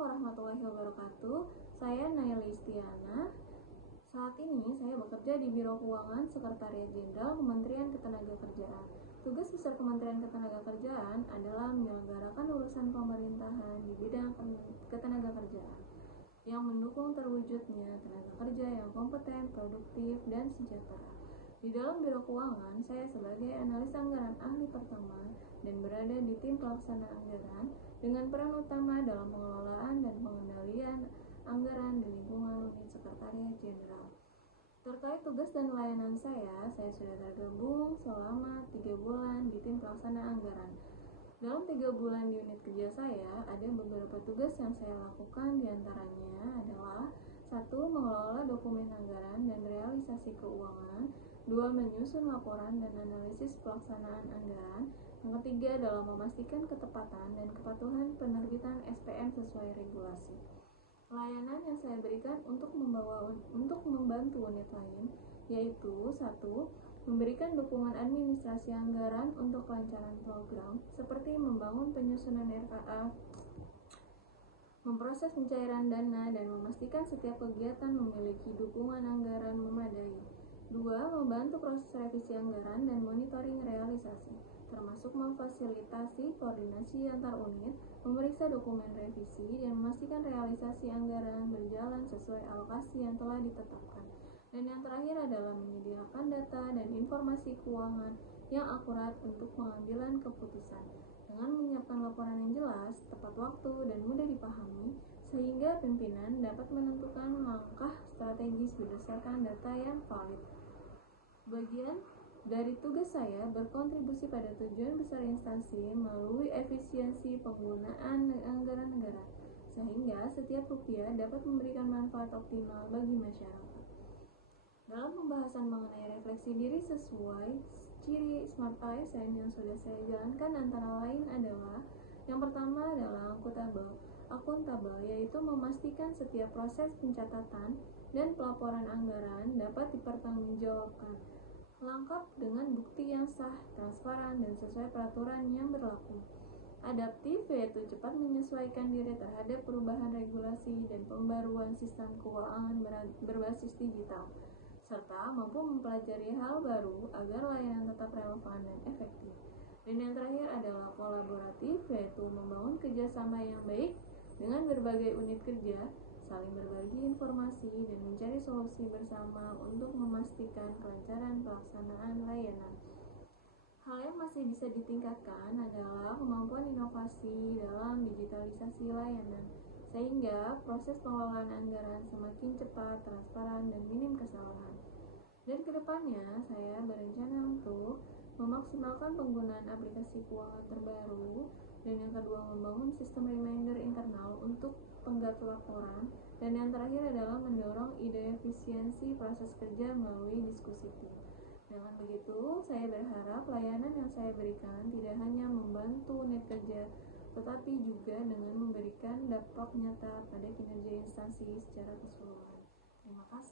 warahmatullahi wabarakatuh. Saya Naili Istiana. Saat ini saya bekerja di Biro Keuangan Sekretariat Jenderal Kementerian Ketenagakerjaan. Tugas besar Kementerian Ketenagakerjaan adalah menyelenggarakan urusan pemerintahan di bidang ketenagakerjaan yang mendukung terwujudnya tenaga kerja yang kompeten, produktif, dan sejahtera. Di dalam Biro Keuangan, saya sebagai analis anggaran ahli pertama dan berada di tim pelaksana anggaran dengan peran utama dalam pengelolaan dan pengendalian anggaran di lingkungan unit Sekretariat Jenderal. Terkait tugas dan layanan saya sudah tergabung selama 3 bulan di tim pelaksana anggaran. Dalam 3 bulan di unit kerja saya, ada beberapa tugas yang saya lakukan, diantaranya adalah 1. Mengelola dokumen anggaran dan realisasi keuangan. 2. Menyusun laporan dan analisis pelaksanaan anggaran. Yang ketiga adalah memastikan ketepatan dan kepatuhan penerbitan SPM sesuai regulasi. Layanan yang saya berikan untuk membantu unit lain yaitu 1. Memberikan dukungan administrasi anggaran untuk kelancaran program seperti membangun penyusunan RKA, memproses pencairan dana, dan memastikan setiap kegiatan memiliki dukungan anggaran memadai. 2. Membantu proses revisi anggaran dan monitoring realisasi, termasuk memfasilitasi koordinasi antar unit, memeriksa dokumen revisi, dan memastikan realisasi anggaran berjalan sesuai alokasi yang telah ditetapkan. Dan yang terakhir adalah menyediakan data dan informasi keuangan yang akurat untuk pengambilan keputusan, dengan menyiapkan laporan yang jelas, tepat waktu, dan mudah dipahami, sehingga pimpinan dapat menentukan langkah strategis berdasarkan data yang valid. Bagian dari tugas saya berkontribusi pada tujuan besar instansi melalui efisiensi penggunaan anggaran negara, sehingga setiap rupiah dapat memberikan manfaat optimal bagi masyarakat. Dalam pembahasan mengenai refleksi diri sesuai ciri Smart ASN yang sudah saya jalankan antara lain adalah: yang pertama adalah akuntabel, yaitu memastikan setiap proses pencatatan dan pelaporan anggaran dapat dipertanggungjawabkan, lengkap dengan bukti yang sah, transparan, dan sesuai peraturan yang berlaku. Adaptif, yaitu cepat menyesuaikan diri terhadap perubahan regulasi dan pembaruan sistem keuangan berbasis digital, serta mampu mempelajari hal baru agar layanan tetap relevan dan efektif. Dan yang terakhir adalah kolaboratif, yaitu membangun kerjasama yang baik dengan berbagai unit kerja, saling berbagi informasi, dan mencari solusi bersama untuk memastikan kelancaran pelaksanaan layanan. Hal yang masih bisa ditingkatkan adalah kemampuan inovasi dalam digitalisasi layanan, sehingga proses pengelolaan anggaran semakin cepat, transparan, dan minim kesalahan. Dan kedepannya, saya berencana untuk memaksimalkan penggunaan aplikasi keuangan terbaru, dan yang kedua membangun sistem reminder internal untuk penggat laporan, dan yang terakhir adalah mendorong ide efisiensi proses kerja melalui diskusi tim. Dengan begitu, saya berharap layanan yang saya berikan tidak hanya membantu unit kerja, tetapi juga dengan memberikan dampak nyata pada kinerja instansi secara keseluruhan. Terima kasih.